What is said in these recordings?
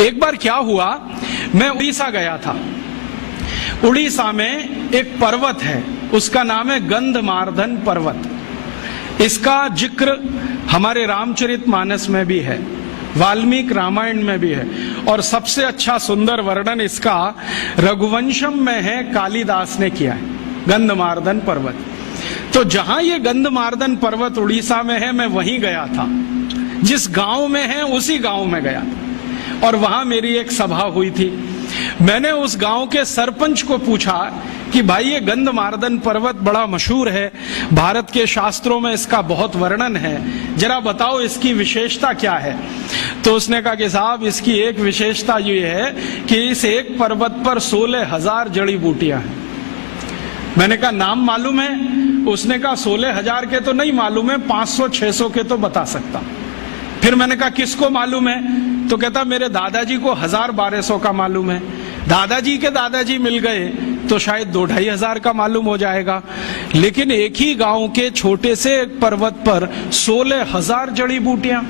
एक बार क्या हुआ, मैं उड़ीसा गया था। उड़ीसा में एक पर्वत है, उसका नाम है गंधमार्दन पर्वत। इसका जिक्र हमारे रामचरितमानस में भी है, वाल्मीकि रामायण में भी है, और सबसे अच्छा सुंदर वर्णन इसका रघुवंशम में है, कालिदास ने किया है, गंधमार्दन पर्वत। तो जहां ये गंधमार्दन पर्वत उड़ीसा में है, मैं वहीं गया था। जिस गांव में है उसी गांव में गया था, और वहां मेरी एक सभा हुई थी। मैंने उस गांव के सरपंच को पूछा कि भाई ये गंधमार्दन पर्वत बड़ा मशहूर है, भारत के शास्त्रों में इसका बहुत वर्णन है, जरा बताओ इसकी विशेषता क्या है। तो उसने कहा कि साहब इसकी एक विशेषता ये है कि इस एक पर्वत पर 16,000 जड़ी बूटियां हैं। मैंने कहा नाम मालूम है? उसने कहा 16,000 के तो नहीं मालूम है, 500-600 के तो बता सकता। फिर मैंने कहा किसको मालूम है? तो कहता मेरे दादाजी को 1000-1200 का मालूम है। दादाजी के दादाजी मिल गए तो शायद 2-2.5 हजार का मालूम हो जाएगा। लेकिन एक ही गांव के छोटे से एक पर्वत पर 16,000 जड़ी बूटियां।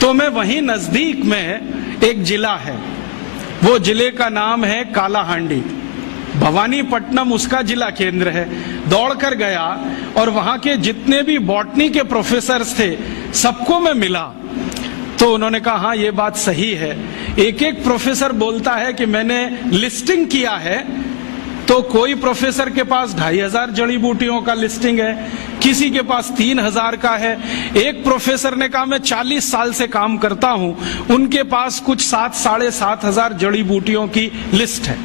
तो मैं वहीं नजदीक में एक जिला है, वो जिले का नाम है कालाहांडी, भवानीपट्टनम उसका जिला केंद्र है। दौड़कर गया और वहां के जितने भी बॉटनी के प्रोफेसर्स थे सबको मैं मिला। तो उन्होंने कहा हाँ ये बात सही है। एक एक प्रोफेसर बोलता है कि मैंने लिस्टिंग किया है, तो कोई प्रोफेसर के पास 2,500 जड़ी बूटियों का लिस्टिंग है, किसी के पास 3,000 का है। एक प्रोफेसर ने कहा मैं 40 साल से काम करता हूं, उनके पास कुछ 7-7,500 जड़ी बूटियों की लिस्ट है।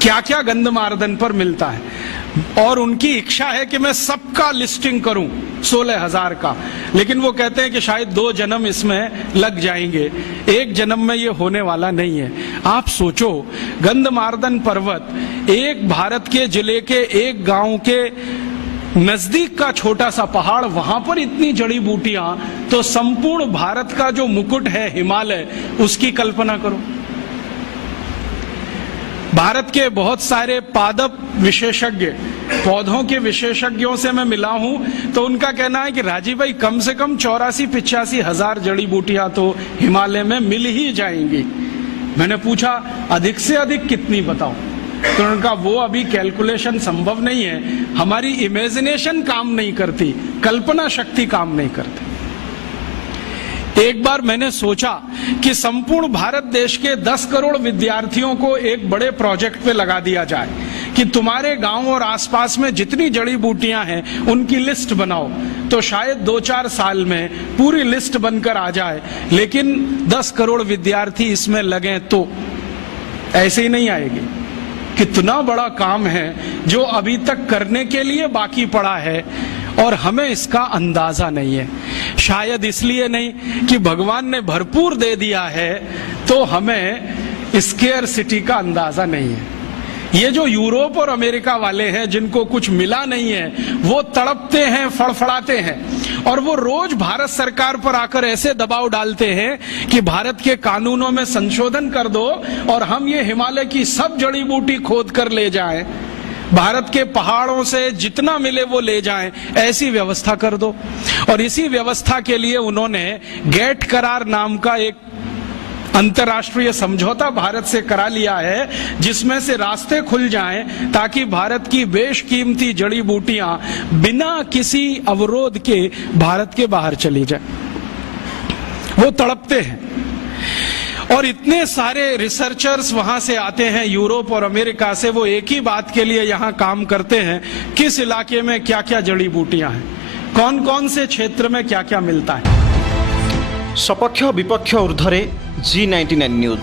क्या क्या गंधमार्दन पर मिलता है, और उनकी इच्छा है कि मैं सबका लिस्टिंग करूं 16,000 का। लेकिन वो कहते हैं कि शायद 2 जन्म इसमें लग जाएंगे, एक जन्म में ये होने वाला नहीं है। आप सोचो, गंधमार्दन पर्वत एक भारत के जिले के एक गांव के नजदीक का छोटा सा पहाड़, वहां पर इतनी जड़ी बूटियां, तो संपूर्ण भारत का जो मुकुट है हिमालय, उसकी कल्पना करो। भारत के बहुत सारे पादप विशेषज्ञ, पौधों के विशेषज्ञों से मैं मिला हूं, तो उनका कहना है कि राजीव भाई कम से कम 84-85 हजार जड़ी बूटियां तो हिमालय में मिल ही जाएंगी। मैंने पूछा अधिक से अधिक कितनी बताओ, तो उन्होंने कहा वो अभी कैलकुलेशन संभव नहीं है, हमारी इमेजिनेशन काम नहीं करती, कल्पना शक्ति काम नहीं करती। एक बार मैंने सोचा कि संपूर्ण भारत देश के 10 करोड़ विद्यार्थियों को एक बड़े प्रोजेक्ट पे लगा दिया जाए कि तुम्हारे गांव और आसपास में जितनी जड़ी बूटियां हैं उनकी लिस्ट बनाओ, तो शायद 2-4 साल में पूरी लिस्ट बनकर आ जाए। लेकिन 10 करोड़ विद्यार्थी इसमें लगे तो ऐसे ही नहीं आएगी। कितना बड़ा काम है जो अभी तक करने के लिए बाकी पड़ा है, और हमें इसका अंदाजा नहीं है। शायद इसलिए नहीं कि भगवान ने भरपूर दे दिया है, तो हमें स्केयरसिटी का अंदाजा नहीं है। ये जो यूरोप और अमेरिका वाले हैं जिनको कुछ मिला नहीं है, वो तड़पते हैं, फड़फड़ाते हैं, और वो रोज भारत सरकार पर आकर ऐसे दबाव डालते हैं कि भारत के कानूनों में संशोधन कर दो और हम ये हिमालय की सब जड़ी बूटी खोद कर ले जाएं, भारत के पहाड़ों से जितना मिले वो ले जाएं, ऐसी व्यवस्था कर दो। और इसी व्यवस्था के लिए उन्होंने गेट करार नाम का एक अंतर्राष्ट्रीय समझौता भारत से करा लिया है, जिसमें से रास्ते खुल जाएं ताकि भारत की बेशकीमती जड़ी बूटियां बिना किसी अवरोध के भारत के बाहर चली जाए। वो तड़पते हैं, और इतने सारे रिसर्चर्स वहां से आते हैं, यूरोप और अमेरिका से, वो एक ही बात के लिए यहाँ काम करते हैं, किस इलाके में क्या क्या जड़ी बूटियां हैं, कौन कौन से क्षेत्र में क्या क्या मिलता है। सपक्ष विपक्ष ऊर्ध्वे G99 न्यूज।